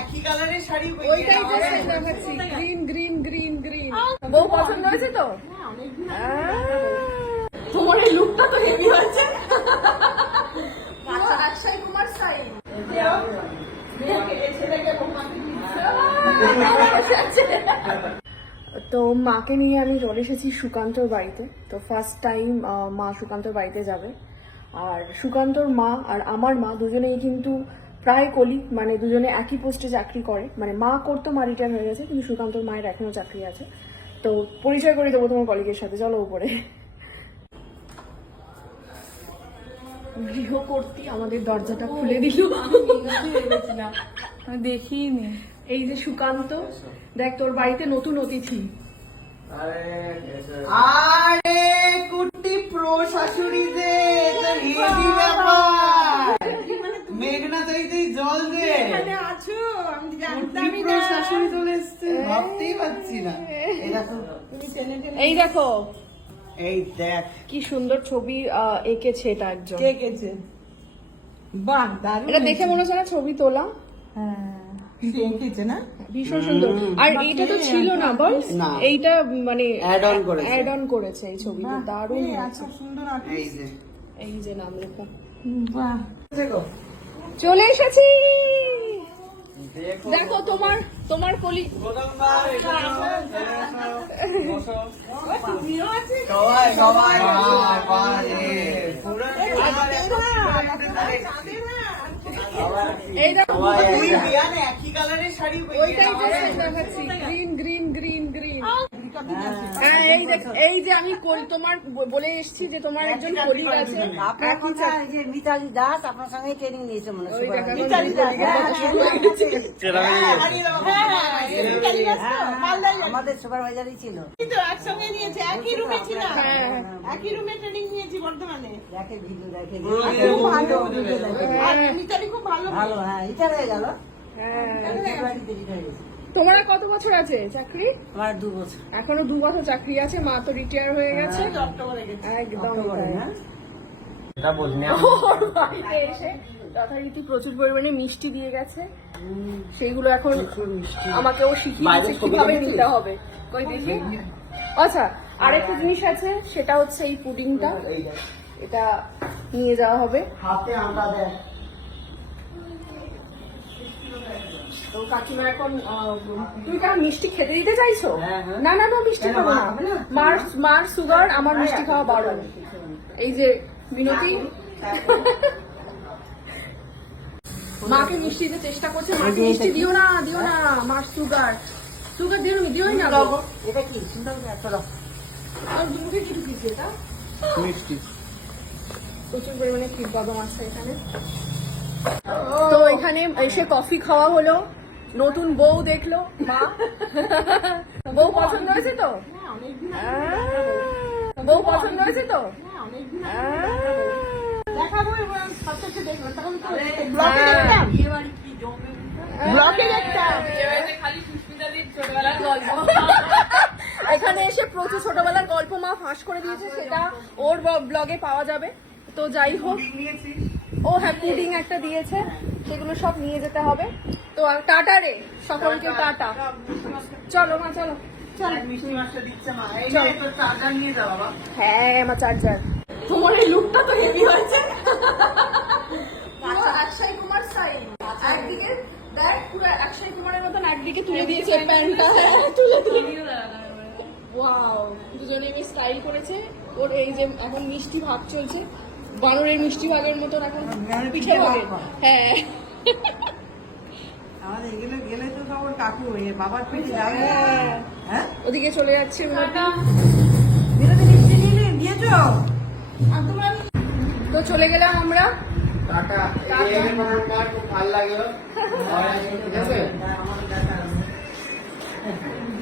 একই কালারের শাড়ি ওইটাই দেখাচ্ছি, গ্রিন গ্রিন গ্রিন গ্রিন। বউ পছন্দ হয়েছে তো? তোমার এই লুকটা তো হেভি হয়েছে। অক্ষয় কুমার স্টাইল। তো মাকে নিয়ে আমি চলে এসেছি সুকান্তর বাড়িতে। তো ফার্স্ট টাইম মা সুকান্তর বাড়িতে যাবে। আর সুকান্তর মা আর আমার মা দুজনেই কিন্তু প্রায় কলিগ, মানে দুজনে একই পোস্টে চাকরি করে। মানে মা করতো, মা রিটায়ার হয়ে গেছে, কিন্তু সুকান্তর মায়ের এখনো চাকরি আছে। তো পরিচয় করে দেবো তোমার কলিগের সাথে, চলো উপরে। গৃহকর্ত্রী আমাদের দরজাটা খুলে দিল, দেখিনি। এই যে সুকান্ত, দেখ তোর বাড়িতে নতুন অতিথি। আরে কুটি প্রো শাশুড়ি যে, এটা হেভি ব্যাপার। মেঘনা চাইতেই জল দে। এখানে আছো, আমি কুটি প্রো শাশুড়ি চলে এসেছে, ভাবতেই পারছি না। এই দেখো, এই দেখ কি সুন্দর ছবি এঁকেছে এটা একজন। কে এঁকেছে? বাহ, দারুণ। এটা দেখে মনে হচ্ছে না ছবি তোলা? হ্যাঁ, এঁকেছে না? ভীষণ সুন্দর। আর এইটা তো ছিল না, বল। না। এইটা মানে অ্যাড অন করেছে এই ছবিতে, দারুণ এত সুন্দর আর্টিস্ট। এই যে নাম লেখা। বাহ, দেখো চলে এসেছি। দেখো তোমার তোমার কলি। এই দেখো, একই কালারের শাড়ি। ওইটাই দেখাচ্ছি, গ্রিন গ্রিন গ্রিন গ্রিন। এই যে আমি তোমার বলে এসেছি যে তোমার একজন কলিগ আছে। আপনার কথা যে মিতালি দাস আপনার সঙ্গে ট্রেনিং নিয়েছে মনে হয়। মিতালি দাস, আমাদের সুপারভাইজারই ছিল। একসঙ্গে নিয়েছে, একই রুমে ছিলাম, একই রুমে ট্রেনিং নিয়েছি বর্ধমানে। দেখে ভিডিও দেখে খুব ভালো। আর মিতালি খুব ভালো। ভালো, হ্যাঁ রিটায়ার হয়ে গেল। তোমার আর কত বছর আছে চাকরি? আমার 2 বছর। এখনো 2 বছর চাকরি আছে। মা তো রিটায়ার হয়ে গেছে একদম। ওর বাড়িতে এসে যথারীতি প্রচুর পরিমাণে মিষ্টি দিয়ে গেছে, সেইগুলো এখন আমাকেও শিখিয়ে দিচ্ছে কিভাবে নিতে হবে। কই দেখি। আচ্ছা, আরেকটা জিনিস আছে, সেটা হচ্ছে এই পুডিংটা। এটা নিয়ে যাওয়া হবে। হাতে আটা দেয়। তো কাকিমা এখন তুই কার মিষ্টি খেতে দিতে চাইছো? না না না, মিষ্টি খাবো না। মার সুগার, আমার মিষ্টি খাওয়া বারণ। এই যে মিনতি মাকে মিষ্টি দিতে চেষ্টা করছে। মাকে মিষ্টি দিও না, দিও না, মার সুগার দিওই না। এটা কি সুন্দর চলো। আর মুখে কি ঢুকিয়েছে এটা? মিষ্টি। প্রচুর পরিমাণে ক্ষীর বাদাম আছে এখানে। তো এখানে এসে কফি খাওয়া হলো, নতুন বউ দেখলো মা। বউ পছন্দ হয়েছে তো? বউ পছন্দ হয়েছে তো? এখানে এসে প্রচুর ছোটবেলার গল্প মা ফাঁস করে দিয়েছে, সেটা ওর ব্লগে পাওয়া যাবে। তো যাই হোক, ও হ্যাঁ পুডিং একটা দিয়েছে, সেগুলো সব নিয়ে যেতে হবে। তো টাটা রে সকলকে, টাটা। চলো মা, চলো। হ্যাঁ, আমার চার্জার। তোমার এই লুকটা তো হেভি হয়েছে। অক্ষয় কুমার স্টাইল। একদিকে দেখ, পুরো অক্ষয় কুমারের মতন একদিকে তুলে দিয়েছে প্যান্টটা, তুলে ওয়াও। দুজনে আমি স্টাইল করেছে। ওর এই যে এখন মিষ্টি ভাগ চলছে, বানরের মিষ্টি ভাগের মতন এখন পিঠে হবে। হ্যাঁ, আমাদের এগুলো গেলে তো সব কাকু বাবার পেটে যাবে। হ্যাঁ, ওদিকে চলে যাচ্ছে বিরতি মিষ্টি নিয়ে দিয়েছো। তো চলে গেলাম আমরা। টাটা। খুব ভালো লাগলো।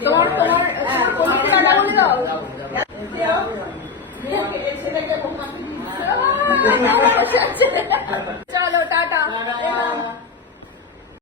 তোমার টাটা বলে দাও। চলো টাটা।